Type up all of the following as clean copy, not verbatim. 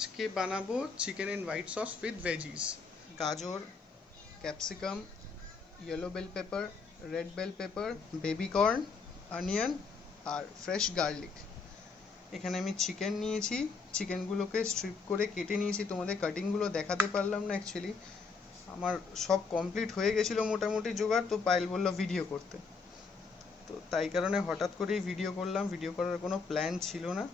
আজকে বানাবো chicken in white sauce with veggies. গাজর, capsicum, yellow bell pepper, red bell pepper, baby corn, onion আর fresh garlic. এখানে আমি চিকেন নিয়েছি, চিকেনগুলোকে স্ট্রিপ করে কেটে নিয়েছি। তোমাদের কাটিংগুলো দেখাতে পারলাম না অ্যাকচুয়ালি, আমার সব কমপ্লিট হয়ে গেছিলো মোটামুটি জোগাড়, তো পায়েল বললো ভিডিও করতে, তো তাই কারণে হঠাৎ করেই ভিডিও করলাম। ভিডিও করার কোনো প্ল্যান ছিল না।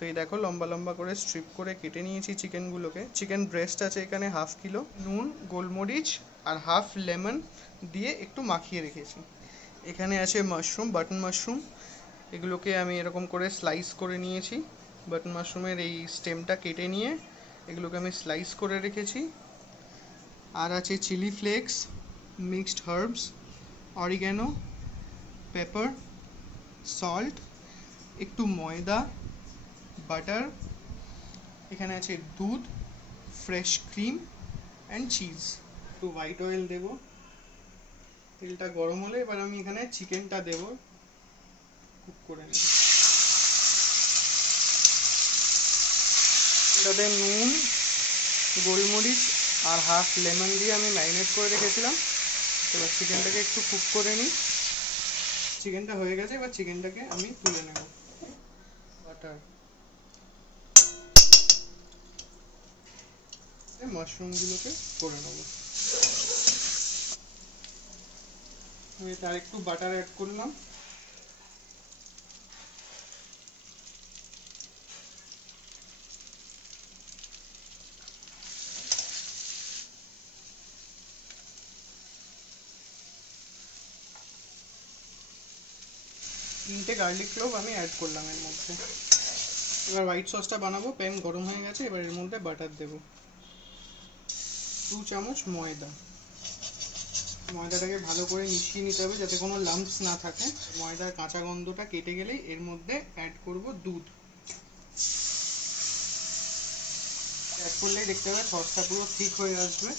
তো এই দেখো লম্বা লম্বা করে স্ট্রিপ করে কেটে নিয়েছি চিকেনগুলোকে। চিকেন ব্রেস্ট আছে এখানে হাফ কিলো, নুন, গোলমরিচ আর হাফ লেমন দিয়ে একটু মাখিয়ে রেখেছি। এখানে আছে মাশরুম, বাটন মাশরুম, এগুলোকে আমি এরকম করে স্লাইস করে নিয়েছি। বাটন মাশরুমের এই স্টেমটা কেটে নিয়ে এগুলোকে আমি স্লাইস করে রেখেছি। আর আছে chili flakes, mixed herbs, oregano, pepper, salt, একটু ময়দা, বাটার, এখানে আছে দুধ, ফ্রেশ ক্রিম অ্যান্ড চিজ। একটু হোয়াইট অয়েল দেব। তেলটা গরম হলে এবার আমি এখানে চিকেনটা দেব, কুক করে নেব। এটাতে নুন, গোলমরিচ আর হাফ লেমন দিয়ে আমি ম্যারিনেট করে রেখেছিলাম। এবার চিকেনটাকে একটু কুক করে নিই। চিকেনটা হয়ে গেছে, এবার চিকেনটাকে আমি তুলে নেব। বাটার, মাশরুমগুলোকে করে নেব। আমি তার একটু বাটার অ্যাড করলাম। তিনটে গার্লিক ক্লোভ আমি অ্যাড করলাম এর মধ্যে। এবার হোয়াইট সসটা বানাবো। প্যান গরম হয়ে গেছে, এবার এর মধ্যে বাটার দেব। 2 চামচ ময়দা। ময়দাটাকে ভালো করে মিশিয়ে নিতে হবে যাতে কোনো লাম্পস না থাকে। ময়দার কাঁচা গন্ধটা কেটে গেলেই এর মধ্যে অ্যাড করব দুধ। অ্যাড করলেই দেখতে হবে সসটা পুরো ঠিক হয়ে আসবে।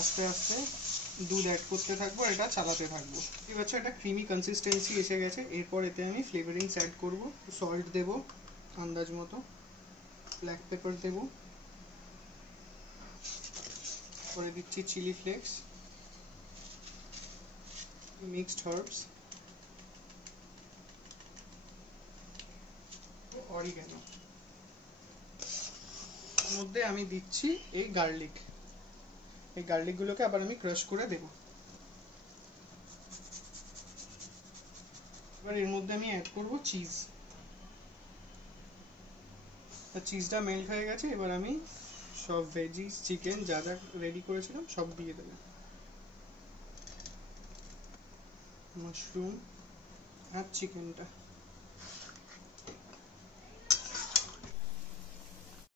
আস্তে আস্তে দুধ অ্যাড করতে থাকবো, এটা চালাতে থাকবো। ঠিক আছে, এটা ক্রিমি কনসিস্টেন্সি এসে গেছে। এরপর এতে আমি ফ্লেভারিংস অ্যাড করব। সল্ট দেব আন্দাজ মতো, ব্ল্যাক পেপার দেব, করে দিচ্ছি chili flakes, mixed herbs, oregano. এর মধ্যে আমি দিচ্ছি এই গার্লিক। এই গার্লিকগুলোকে আবার আমি ক্রাশ করে দেব। এবার এর মধ্যে আমি অ্যাড করব চিজ। চিজটা মেল্ট হয়ে গেছে, এবার আমি সব ভেজিস, চিকেন যা যা রেডি করেছিলাম সব দিয়ে দেবো। মাশরুম আর চিকেনটা